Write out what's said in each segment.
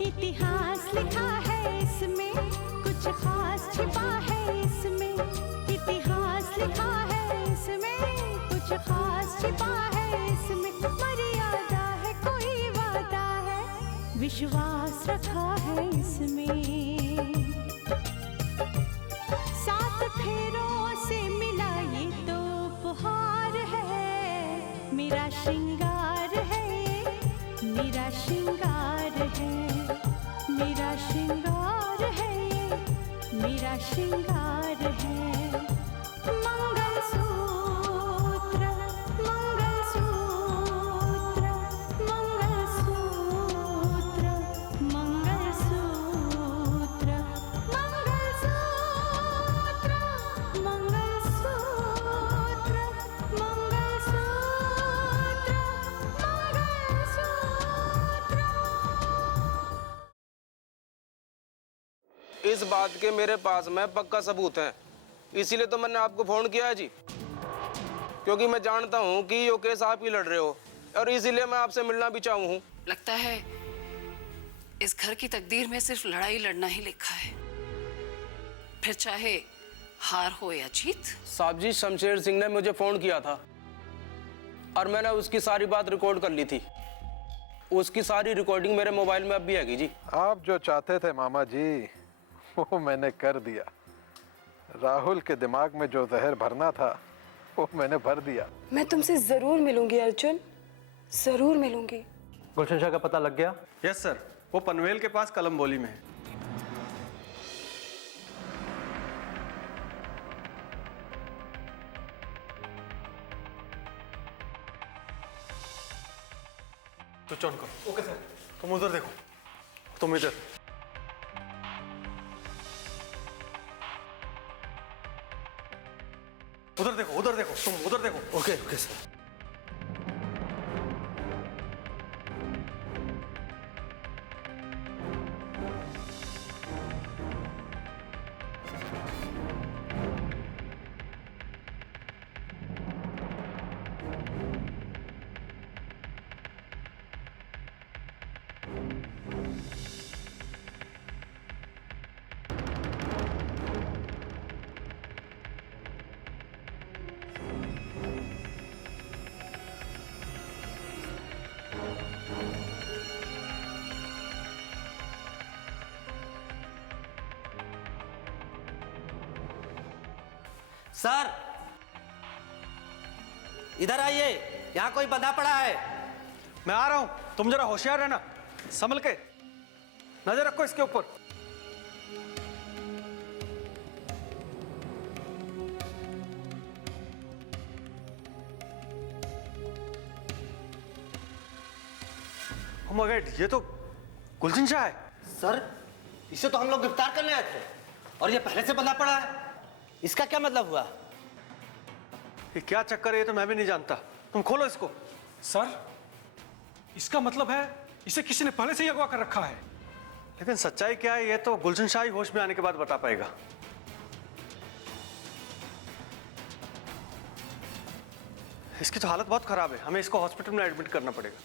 इतिहास लिखा है इसमें, कुछ खास छिपा है इसमें। इतिहास लिखा है इसमें, कुछ खास छिपा है इसमें। मर्यादा है, कोई वादा है, विश्वास रखा है इसमें। सात फेरों से मिला ये तो उपहार है, मेरा श्रृंगार है, मेरा श्रृंगार है, मेरा श्रृंगार है, मेरा श्रृंगार है। मंगलसूत्र, मंगलसूत्र, मंगलसूत्र, मंगलसूत्र, मंगलसूत्र, मंगलसूत्र, मंगलसूत्र। इस बात के मेरे पास में पक्का सबूत है, इसीलिए तो मैंने आपको फोन किया है जी, क्योंकि मैं जानता हूँ कि ये केस आप ही लड़ रहे हो और इसीलिए मैं आपसे मिलना भी चाहूँ हूँ। लगता है इस घर की तकदीर में सिर्फ लड़ाई लड़ना ही लिखा है, फिर चाहे हार हो या जीत। साहब जी, शमशेर सिंह ने मुझे फोन किया था और मैंने उसकी सारी बात रिकॉर्ड कर ली थी। उसकी सारी रिकॉर्डिंग मेरे मोबाइल में अब भी है जी। आप जो चाहते थे मामा जी वो मैंने कर दिया। राहुल के दिमाग में जो जहर भरना था वो मैंने भर दिया। मैं तुमसे जरूर मिलूंगी अर्जुन, जरूर मिलूंगी। गुलशन शाह का पता लग गया? यस सर, वो पनवेल के पास कलमबोली में है। स्विच ऑन करो। Okay sir. तुम उधर देखो, तुम इधर। उधर देखो, उधर देखो, तुम उधर देखो। Okay okay sir. सर इधर आइए, यहाँ कोई बंधा पड़ा है। मैं आ रहा हूं, तुम जरा होशियार रहना, संभल के नजर रखो इसके ऊपर। Oh my God, ये तो गुलशन शाह है। सर इसे तो हम लोग गिरफ्तार करने आए थे और ये पहले से बंधा पड़ा है। इसका क्या मतलब हुआ? ये क्या चक्कर है, ये तो मैं भी नहीं जानता। तुम खोलो इसको। सर, इसका मतलब है इसे किसी ने पहले से ही अगवा कर रखा है। लेकिन सच्चाई क्या है ये तो गुलशन शाह ही होश में आने के बाद बता पाएगा। इसकी तो हालत बहुत खराब है, हमें इसको हॉस्पिटल में एडमिट करना पड़ेगा।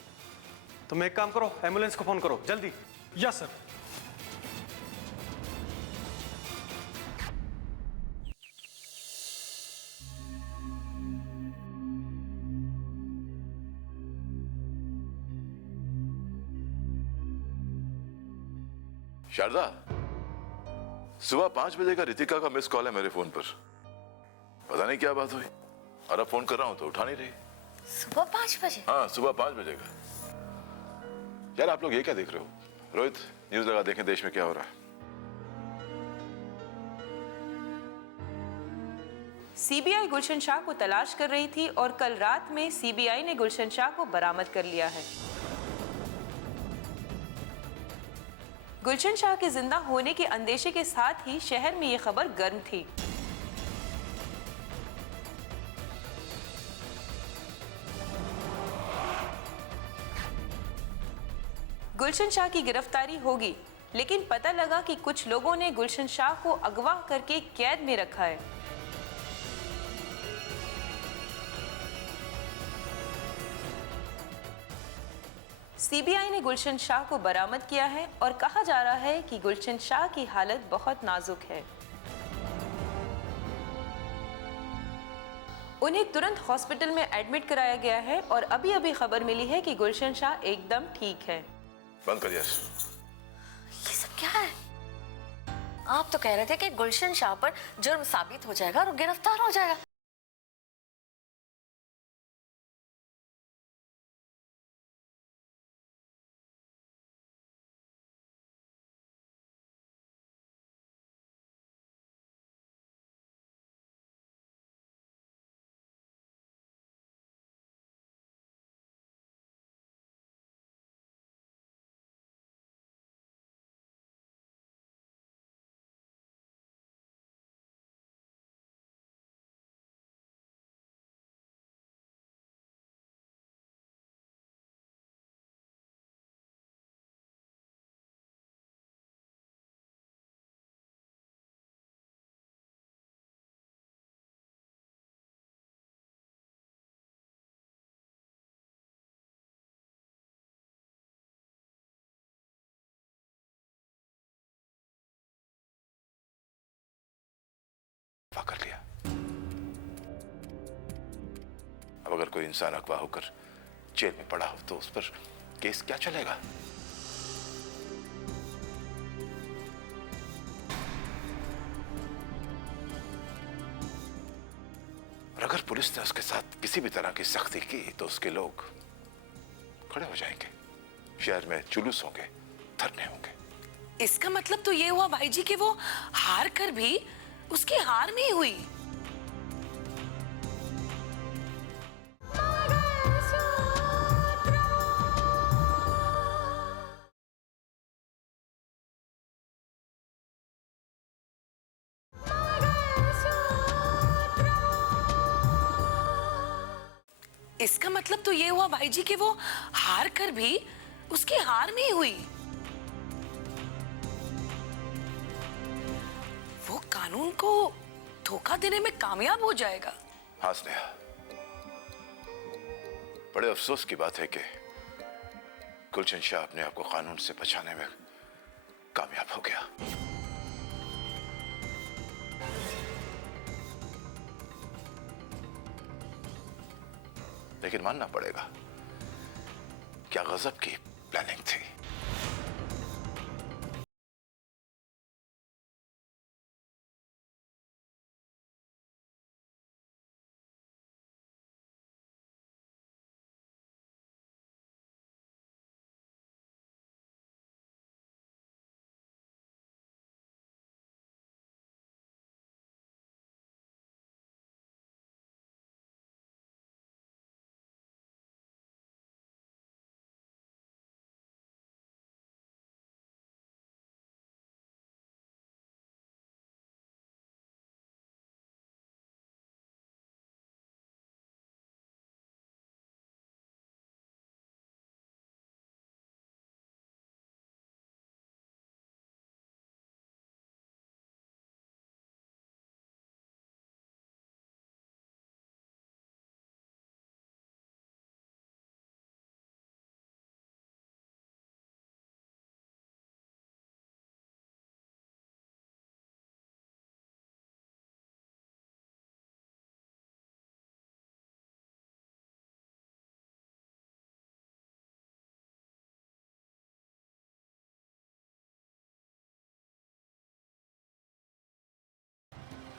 तुम एक काम करो, एम्बुलेंस को फोन करो जल्दी। Yes sir. शारदा, सुबह 5 बजे का रितिका का मिस कॉल है मेरे फोन पर। पता नहीं क्या बात हुई, और अब फोन कर रहा हूं तो उठा नहीं रही। सुबह 5 बजे? हाँ, सुबह 5 बजे का। यार आप लोग ये क्या देख रहे हो? रोहित, न्यूज लगा देखें देश में क्या हो रहा है। सीबीआई गुलशन शाह को तलाश कर रही थी और कल रात में सीबीआई ने गुलशन शाह को बरामद कर लिया है। गुलशन शाह के जिंदा होने के अंदेशे के साथ ही शहर में यह खबर गर्म थी। गुलशन शाह की गिरफ्तारी होगी, लेकिन पता लगा कि कुछ लोगों ने गुलशन शाह को अगवा करके कैद में रखा है। सीबीआई ने गुलशन शाह को बरामद किया है और कहा जा रहा है कि गुलशन शाह की हालत बहुत नाजुक है। उन्हें तुरंत हॉस्पिटल में एडमिट कराया गया है और अभी अभी खबर मिली है कि गुलशन शाह एकदम ठीक है। बंद कर यस। ये सब क्या है? आप तो कह रहे थे कि गुलशन शाह पर जुर्म साबित हो जाएगा और गिरफ्तार हो जाएगा। कर लिया। अब अगर कोई इंसान अगवा होकर जेल में पड़ा हो तो उस पर केस क्या चलेगा? और अगर पुलिस ने उसके साथ किसी भी तरह की सख्ती की तो उसके लोग खड़े हो जाएंगे, शहर में जुलूस होंगे, धरने होंगे। इसका मतलब तो ये हुआ भाई जी कि वो हार कर भी उसकी हार नहीं हुई। इसका मतलब तो ये हुआ भाई जी कि वो हार कर भी उसकी हार नहीं हुई। वो कानून को धोखा देने में कामयाब हो जाएगा। हाँ स्नेहा, बड़े अफसोस की बात है कि गुलशन शाह अपने आप को कानून से बचाने में कामयाब हो गया। लेकिन मानना पड़ेगा, क्या गजब की प्लानिंग थी।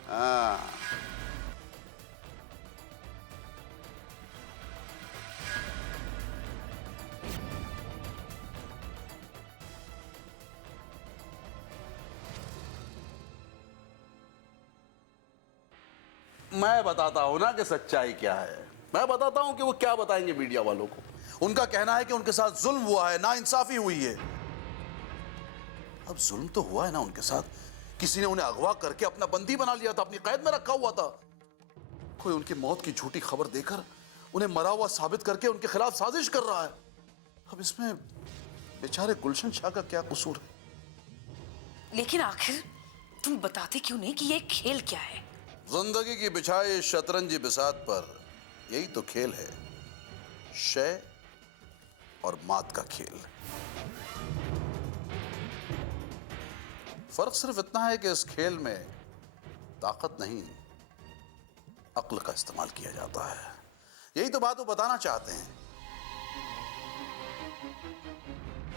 हाँ, मैं बताता हूं ना कि सच्चाई क्या है। मैं बताता हूं कि वो क्या बताएंगे मीडिया वालों को। उनका कहना है कि उनके साथ जुल्म हुआ है, नाइंसाफी हुई है। अब जुल्म तो हुआ है ना उनके साथ। किसी ने उन्हें अगवा करके अपना बंदी बना लिया था, अपनी कैद में रखा हुआ था। कोई उनकी मौत की झूठी खबर देकर उन्हें मरा हुआ साबित करके उनके खिलाफ साजिश कर रहा है। अब इसमें बेचारे गुलशन शाह का क्या कसूर है? लेकिन आखिर तुम बताते क्यों नहीं कि ये खेल क्या है? जिंदगी की बिछाई शतरंजी बिसात पर यही तो खेल है। शय और मात का खेल। फर्क सिर्फ इतना है कि इस खेल में ताकत नहीं, अक्ल का इस्तेमाल किया जाता है। यही तो बात वो बताना चाहते हैं।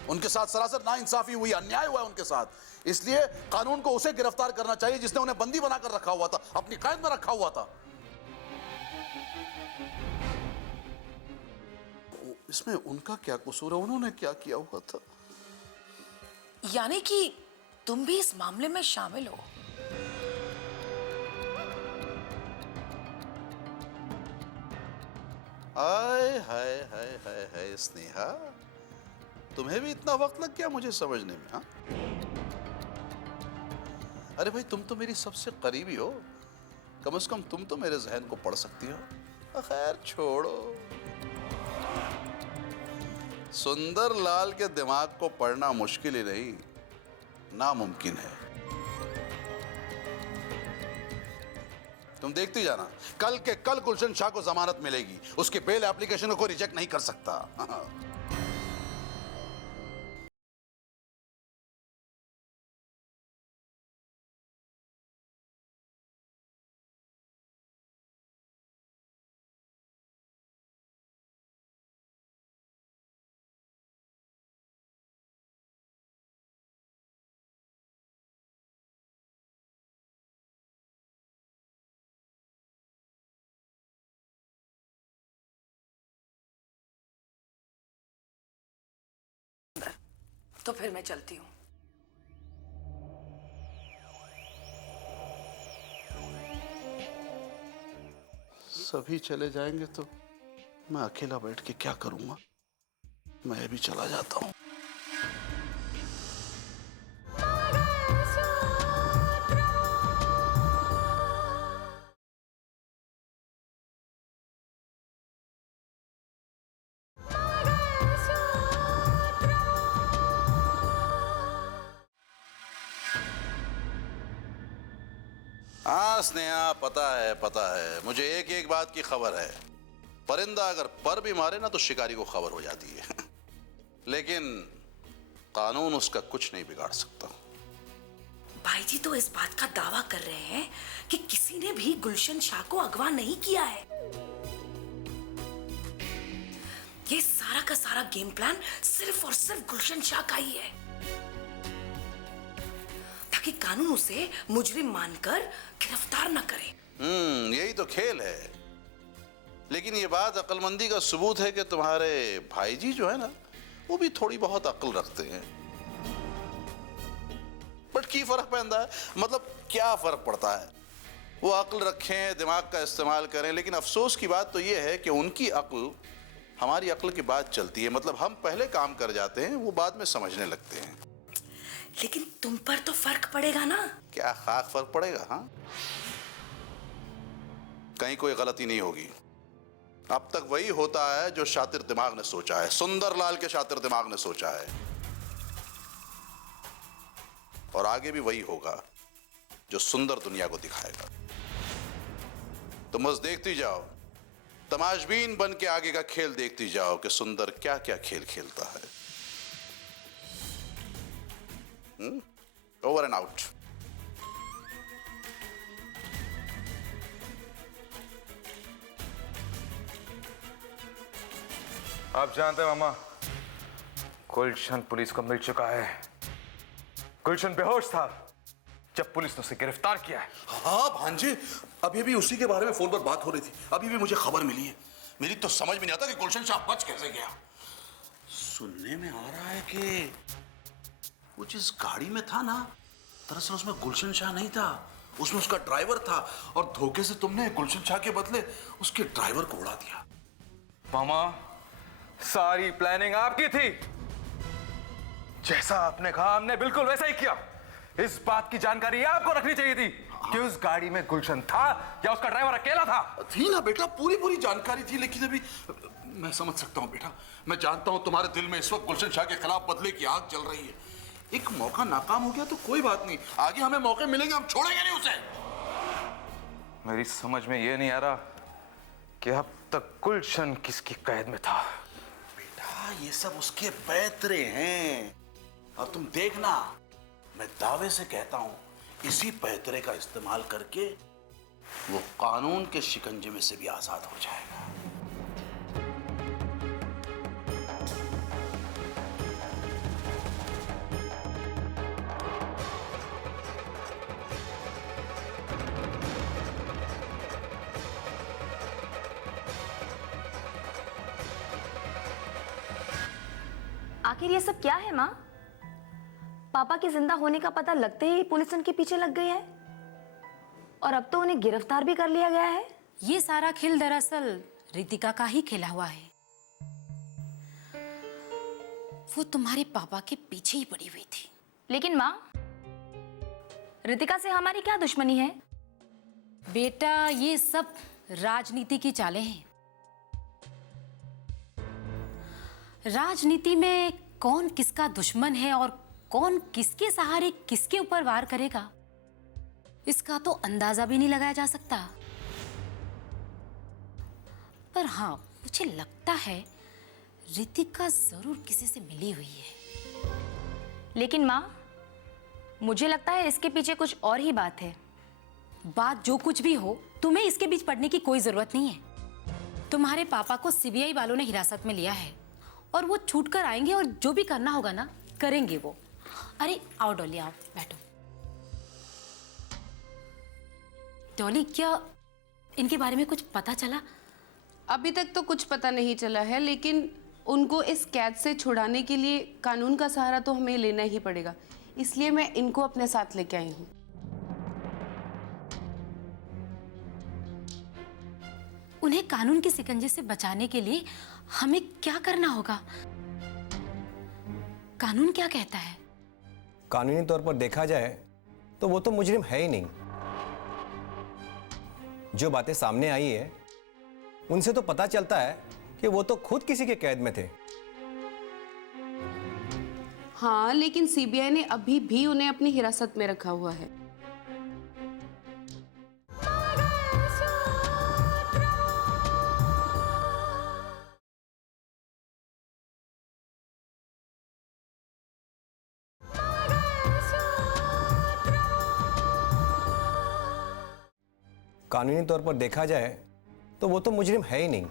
उनके साथ सरासर नाइंसाफी हुई, अन्याय हुआ है उनके साथ। इसलिए कानून को उसे गिरफ्तार करना चाहिए जिसने उन्हें बंदी बनाकर रखा हुआ था, अपनी कैद में रखा हुआ था। इसमें उनका क्या कसूर है? उन्होंने क्या किया हुआ था? यानी कि तुम भी इस मामले में शामिल हो? हाय हाय हाय हाय हाय स्नेहा, तुम्हें भी इतना वक्त लग गया मुझे समझने में? हाँ, अरे भाई तुम तो मेरी सबसे करीबी हो, कम से कम तुम तो मेरे जहन को पढ़ सकती हो। खैर छोड़ो, सुंदर लाल के दिमाग को पढ़ना मुश्किल ही नहीं, नामुमकिन है। तुम देखती जाना, कल के कल गुलशन शाह को जमानत मिलेगी। उसके बेल एप्लीकेशन को रिजेक्ट नहीं कर सकता। तो फिर मैं चलती हूँ। सभी चले जाएंगे तो मैं अकेला बैठ के क्या करूंगा? मैं भी चला जाता हूँ। हाँ स्नेहा, पता है मुझे एक एक बात की खबर है। परिंदा अगर पर भी मारे ना तो शिकारी को खबर हो जाती है। लेकिन कानून उसका कुछ नहीं बिगाड़ सकता। भाई जी तो इस बात का दावा कर रहे हैं कि किसी ने भी गुलशन शाह को अगवा नहीं किया है। ये सारा का सारा गेम प्लान सिर्फ और सिर्फ गुलशन शाह का ही है, ताकि कानून उसे मुजरिम मानकर गिरफ्तार न करे। यही तो खेल है। लेकिन ये बात अक्लमंदी का सबूत है कि तुम्हारे भाई जी जो है ना, वो भी थोड़ी बहुत अक्ल रखते हैं। बट की फर्क पैंदा है, मतलब क्या फर्क पड़ता है? वो अक्ल रखें, दिमाग का इस्तेमाल करें। लेकिन अफसोस की बात तो ये है कि उनकी अक्ल हमारी अक्ल की बात चलती है। मतलब हम पहले काम कर जाते हैं, वो बाद में समझने लगते हैं। लेकिन तुम पर तो फर्क पड़ेगा ना? क्या खाक फर्क पड़ेगा? हाँ, कहीं कोई गलती नहीं होगी। अब तक वही होता है जो शातिर दिमाग ने सोचा है, सुंदर लाल के शातिर दिमाग ने सोचा है। और आगे भी वही होगा जो सुंदर दुनिया को दिखाएगा। तो बस देखती जाओ, तमाशबीन बन के आगे का खेल देखती जाओ कि सुंदर क्या क्या खेल खेलता है। Over and out. आप जानते हैं मामा, गुलशन पुलिस को मिल चुका है। गुलशन बेहोश था जब पुलिस ने उसे गिरफ्तार किया है। हाँ भांजे, अभी भी उसी के बारे में फोन पर बात हो रही थी। अभी भी मुझे खबर मिली है। मेरी तो समझ में नहीं आता कि गुलशन शाह बच कैसे गया। सुनने में आ रहा है कि वो जिस गाड़ी में था ना, दरअसल उसमें गुलशन शाह नहीं था, उसमें उसका ड्राइवर था। और धोखे से तुमने गुलशन शाह के बदले उसके ड्राइवर को उड़ा दिया। मामा, सारी प्लानिंग आपकी थी। जैसा आपने कहा हमने बिल्कुल वैसा ही किया। इस बात की जानकारी आपको रखनी चाहिए थी कि उस गाड़ी में गुलशन था या उसका ड्राइवर अकेला था। थी ना बेटा, पूरी जानकारी थी। लेकिन अभी मैं समझ सकता हूँ बेटा, मैं जानता हूँ तुम्हारे दिल में इस वक्त गुलशन शाह के खिलाफ बदले की आग जल रही है। एक मौका नाकाम हो गया तो कोई बात नहीं, आगे हमें मौके मिलेंगे, हम छोड़ेंगे नहीं उसे। मेरी समझ में यह नहीं आ रहा कि अब तक गुलशन किसकी कैद में था। बेटा ये सब उसके पैतरे हैं। और तुम देखना, मैं दावे से कहता हूं इसी पैतरे का इस्तेमाल करके वो कानून के शिकंजे में से भी आजाद हो जाएगा। आखिर ये सब क्या है माँ? पापा के जिंदा होने का पता लगते ही पुलिस उनके पीछे लग गई है और अब तो उन्हें गिरफ्तार भी कर लिया गया है। ये सारा खेल दरअसल रितिका का ही खेला हुआ है। वो तुम्हारे पापा के पीछे ही पड़ी हुई थी। लेकिन माँ, रितिका से हमारी क्या दुश्मनी है? बेटा, ये सब राजनीति की चालें हैं। राजनीति में कौन किसका दुश्मन है और कौन किसके सहारे किसके ऊपर वार करेगा, इसका तो अंदाजा भी नहीं लगाया जा सकता। पर हाँ, मुझे लगता है रितिका जरूर किसी से मिली हुई है। लेकिन माँ, मुझे लगता है इसके पीछे कुछ और ही बात है। बात जो कुछ भी हो, तुम्हें इसके बीच पड़ने की कोई जरूरत नहीं है। तुम्हारे पापा को सीबीआई वालों ने हिरासत में लिया है और वो छूट कर आएंगे और जो भी करना होगा ना, करेंगे वो। अरे आओ डॉली, आओ बैठो। डॉली, क्या इनके बारे में कुछ पता चला? अभी तक तो कुछ पता नहीं चला है, लेकिन उनको इस कैद से छुड़ाने के लिए कानून का सहारा तो हमें लेना ही पड़ेगा। इसलिए मैं इनको अपने साथ लेके आई हूँ। उन्हें कानून के शिकंजे से बचाने के लिए हमें क्या करना होगा? कानून क्या कहता है? कानूनी तौर पर देखा जाए तो वो तो मुजरिम है ही नहीं। जो बातें सामने आई है उनसे तो पता चलता है कि वो तो खुद किसी के कैद में थे। हाँ, लेकिन सीबीआई ने अभी भी उन्हें अपनी हिरासत में रखा हुआ है। कानूनी तौर पर देखा जाए तो वो तो मुजरिम है ही नहीं।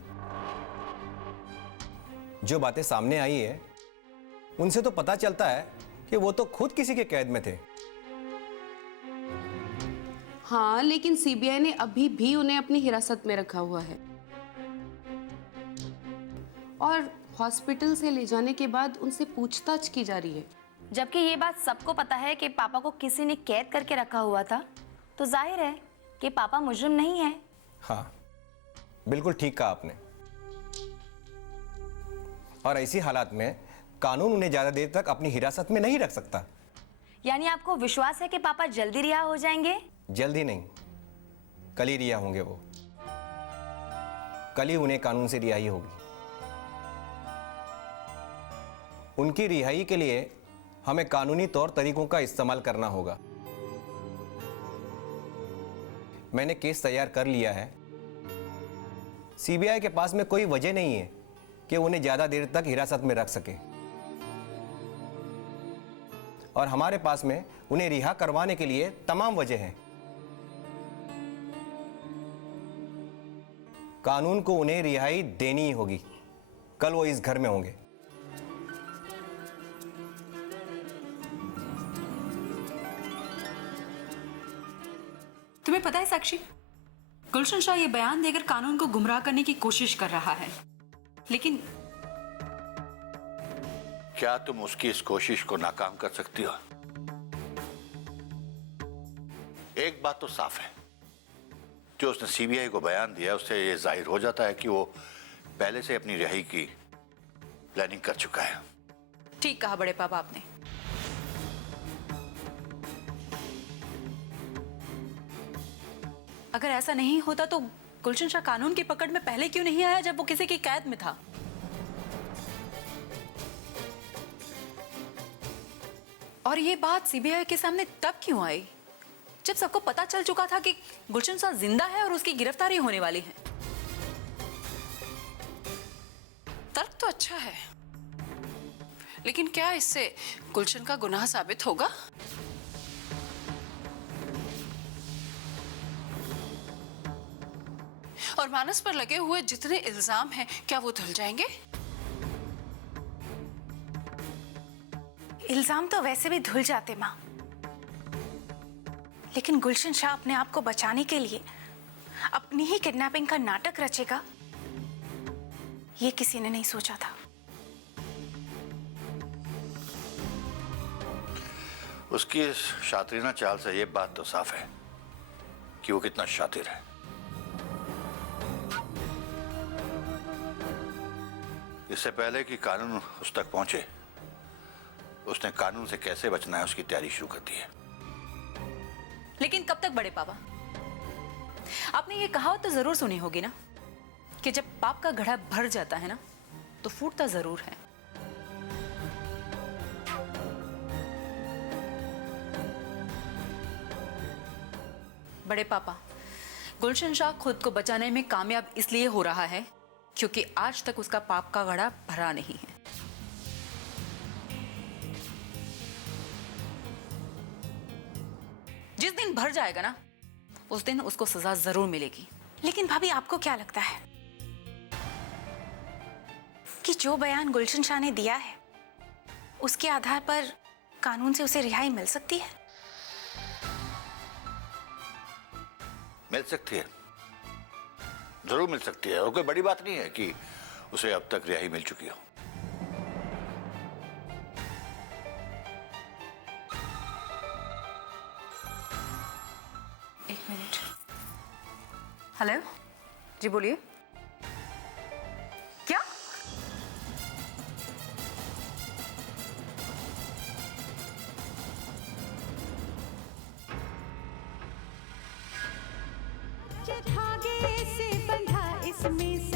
जो बातें सामने आई है उनसे तो पता चलता है कि वो तो खुद किसी के कैद में थे। हाँ, लेकिन सीबीआई ने अभी भी उन्हें अपनी हिरासत में रखा हुआ है और हॉस्पिटल से ले जाने के बाद उनसे पूछताछ की जा रही है। जबकि ये बात सबको पता है कि पापा को किसी ने कैद करके रखा हुआ था, तो जाहिर है कि पापा मुजरिम नहीं है। हाँ, बिल्कुल ठीक कहा आपने। और ऐसी हालात में कानून उन्हें ज्यादा देर तक अपनी हिरासत में नहीं रख सकता। यानी आपको विश्वास है कि पापा जल्दी रिहा हो जाएंगे? जल्दी नहीं, कल ही रिहा होंगे वो। कल ही उन्हें कानून से रिहाई होगी। उनकी रिहाई के लिए हमें कानूनी तौर तरीकों का इस्तेमाल करना होगा। मैंने केस तैयार कर लिया है। सीबीआई के पास में कोई वजह नहीं है कि उन्हें ज्यादा देर तक हिरासत में रख सके, और हमारे पास में उन्हें रिहा करवाने के लिए तमाम वजह हैं। कानून को उन्हें रिहाई देनी ही होगी। कल वो इस घर में होंगे। तुम्हें पता है साक्षी, गुलशन शाह ये बयान देकर कानून को गुमराह करने की कोशिश कर रहा है, लेकिन क्या तुम उसकी इस कोशिश को नाकाम कर सकती हो? एक बात तो साफ है, जो उसने सीबीआई को बयान दिया उससे ये जाहिर हो जाता है कि वो पहले से अपनी रिहाई की प्लानिंग कर चुका है। ठीक कहा बड़े पापा आपने। अगर ऐसा नहीं होता तो गुलशन शाह कानून की पकड़ में पहले क्यों नहीं आया जब वो किसी की कैद में था? और ये बात सीबीआई के सामने तब क्यों आई जब सबको पता चल चुका था कि गुलशन शाह जिंदा है और उसकी गिरफ्तारी होने वाली है? तर्क तो अच्छा है, लेकिन क्या इससे गुलशन का गुनाह साबित होगा? और मानस पर लगे हुए जितने इल्जाम हैं, क्या वो धुल जाएंगे? इल्जाम तो वैसे भी धुल जाते माँ, लेकिन गुलशन शाह अपने आप को बचाने के लिए अपनी ही किडनैपिंग का नाटक रचेगा, ये किसी ने नहीं सोचा था। उसकी इस शातिराना चाल से ये बात तो साफ है कि वो कितना शातिर है। इससे पहले कि कानून उस तक पहुंचे, उसने कानून से कैसे बचना है उसकी तैयारी शुरू कर दी है। लेकिन कब तक बड़े पापा? आपने ये कहावत तो जरूर सुनी होगी ना कि जब पाप का घड़ा भर जाता है ना तो फूटता जरूर है। बड़े पापा, गुलशन शाह खुद को बचाने में कामयाब इसलिए हो रहा है क्योंकि आज तक उसका पाप का घड़ा भरा नहीं है। जिस दिन भर जाएगा ना, उस दिन उसको सजा जरूर मिलेगी। लेकिन भाभी, आपको क्या लगता है कि जो बयान गुलशन शाह ने दिया है उसके आधार पर कानून से उसे रिहाई मिल सकती है? मिल सकती है, जरूर मिल सकती है। और कोई बड़ी बात नहीं है कि उसे अब तक रिहाई मिल चुकी हो। एक मिनट। हेलो जी, बोलिए। क्या? धागे से बंधा इसमें